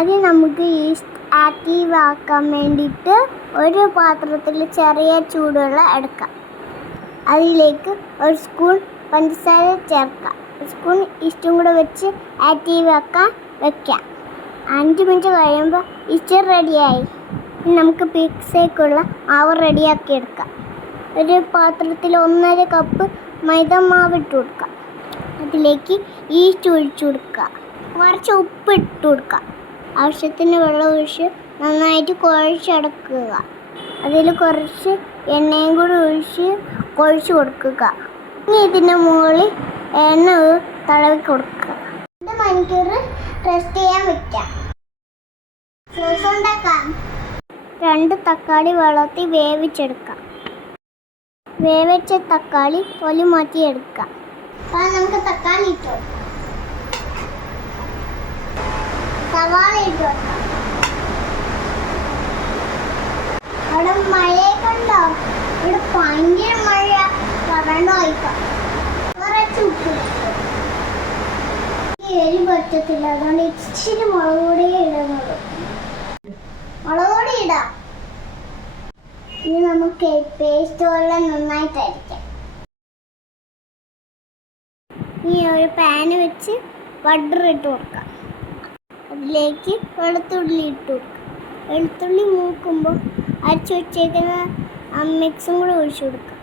ആദ്യം നമുക്ക് east active ആക്കാൻ വേണ്ടിയിട്ട് ഒരു പാത്രത്തിൽ ചെറിയ ചൂടുവെള്ളം എടുക്കാം. അതിലേക്ക് ഒരു സ്പൂൺ പഞ്ചസാര ചേർക്കാം. ഒരു സ്പൂൺ ഈസ്റ്റും കൂടെ വെച്ച് ആക്റ്റീവ് ആക്കാൻ വെക്കാം. 5 മിനിറ്റ് കഴിയുമ്പോൾ ഈസ്റ്റ് റെഡിയായി. നമുക്ക് പിസ്സയ്ക്കുള്ള മാവ് റെഡിയാക്കി എടുക്കാം. ഒരു പാത്രത്തിൽ 1.5 കപ്പ് മൈദ മാവ് ഇട്ട് കൊടുക്കാം. അതിലേക്ക് ഈസ്റ്റ് ഒഴിച്ചു കൊടുക്കുക. കുറച്ച് ഉപ്പ് ഇട്ട് കൊടുക്കുക. ആവശ്യത്തിന് വെള്ളം ഒഴിച്ച് നന്നായിട്ട് കുഴച്ചടക്കുക. അതിൽ കുറച്ച് എണ്ണയും കൂടി ഒഴിച്ച് കുഴച്ച് കൊടുക്കുക. ഇനി ഇതിൻ്റെ മുകളിൽ എണ്ണ തടവി കൊടുക്കുക. 2 മണിക്കൂർ റെസ്റ്റ് ചെയ്യാൻ വയ്ക്കാം. സോസ് ഉണ്ടാക്കാം. 2 തക്കാളി വെള്ളത്തിൽ വേവിച്ചെടുക്കാം. വേവിച്ച തക്കാളി തൊലി മാറ്റിയെടുക്കാം. അപ്പോൾ നമുക്ക് തക്കാളി ഇട്ട് കൊടുക്കാം. സവാള ഇട്ട് കൊടുക്കാം. അവിടെ മഴയൊക്കെ ഉണ്ടോ? ഇവിടെ ഭയങ്കര മഴ. പറയണോ ആയിക്കാം. കുറച്ച് ഉപ്പ് എരി പറ്റത്തില്ല, അതുകൊണ്ട് ഇച്ചിരി മുളക് പൊടി ഇടുന്നുള്ളൂ. മുളക് പൊടി ഇടാം. ഇനി നമുക്ക് പേസ്റ്റ് പോലെ നന്നായിട്ടായിരിക്കാം. ഇനി ഒരു പാന് വെച്ച് ബട്ടർ ഇട്ട് കൊടുക്കാം. അതിലേക്ക് വെളുത്തുള്ളി ഇട്ട് കൊടുക്കാം. വെളുത്തുള്ളി മൂക്കുമ്പോൾ അരച്ച് വെച്ചേക്കുന്ന മിക്സും കൂടെ ഒഴിച്ചു കൊടുക്കുക.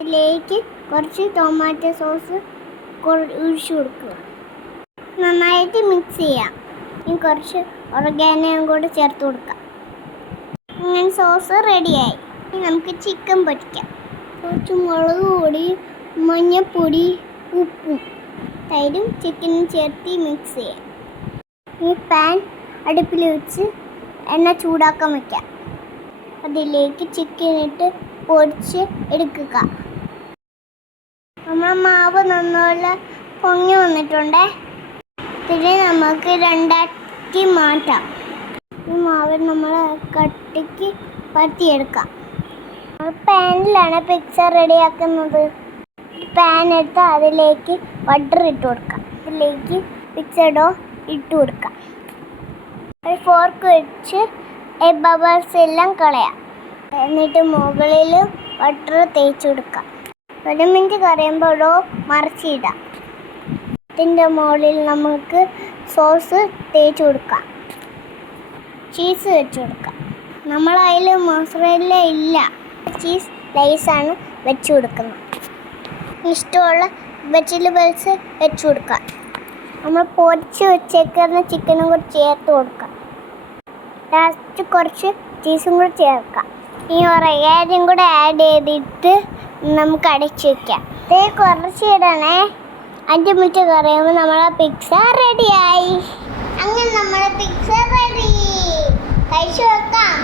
അതിലേക്ക് കുറച്ച് ടൊമാറ്റോ സോസ് ഒഴിച്ചു കൊടുക്കുക. നന്നായിട്ട് മിക്സ് ചെയ്യാം. ഇനി കുറച്ച് ഓർഗാനോയും കൂടെ ചേർത്ത് കൊടുക്കാം. അങ്ങനെ സോസ് റെഡിയായി. ഇനി നമുക്ക് ചിക്കൻ പൊരിക്കാം. കുറച്ച് മുളക് പൊടി, മഞ്ഞൾപ്പൊടി, ഉപ്പും തൈരും ചിക്കനും ചേർത്ത് മിക്സ് ചെയ്യാം. ഈ പാൻ അടുപ്പിൽ വെച്ച് എണ്ണ ചൂടാക്കാൻ വയ്ക്കാം. അതിലേക്ക് ചിക്കൻ ഇട്ട് പൊരിച്ച് എടുക്കുക. നമ്മൾ മാവ് നന്നായി പൊങ്ങി വന്നിട്ടുണ്ടേ. ഇതിനെ നമുക്ക് 2 മാറ്റാം. ഈ മാവ് നമ്മൾ കട്ടിക്ക് പരത്തിയെടുക്കാം. പാനിലാണ് പിസ്സ റെഡിയാക്കുന്നത്. പാൻ എടുത്ത് അതിലേക്ക് ബട്ടർ ഇട്ട് കൊടുക്കാം. അതിലേക്ക് പിസ്സ ഡോ ഇട്ട് കൊടുക്കാം. ഒരു ഫോർക്ക് വെച്ച് ബബിൾസ് എല്ലാം കളയാം. എന്നിട്ട് മുകളിൽ ബട്ടർ തേച്ച് കൊടുക്കാം. 1 മിനിറ്റ് കഴിയുമ്പോൾ ഡോ മറിച്ചിടാം. ഇതിൻ്റെ മുകളിൽ നമുക്ക് സോസ് തേച്ച് കൊടുക്കാം. ചീസ് വെച്ച് കൊടുക്കാം. നമ്മളതിൽ മൊസറല്ല ഇല്ല, ചീസ് ലൈസാണ് വെച്ച് കൊടുക്കുന്നത്. ഇഷ്ടമുള്ള വെജിറ്റബിൾസ് വെച്ച് കൊടുക്കാം. നമ്മൾ പൊരിച്ച് വെച്ചേക്കുന്ന ചിക്കനും കൂടി ചേർത്ത് കൊടുക്കാം. ലാസ്റ്റ് കുറച്ച് ചീസും കൂടി ചേർക്കാം. ഈ ഓർഗാനോയും കൂടെ ആഡ് ചെയ്തിട്ട് നമുക്ക് അടച്ച് വയ്ക്കാം. ഇത് കുറച്ച് ഇടണേ. 5 മിനിറ്റ് കഴിയുമ്പോൾ നമ്മളെ പിസ്സ റെഡിയായി. അങ്ങനെ നമ്മുടെ പിസ്സ റെഡി. കഴിച്ചു വെക്കാം.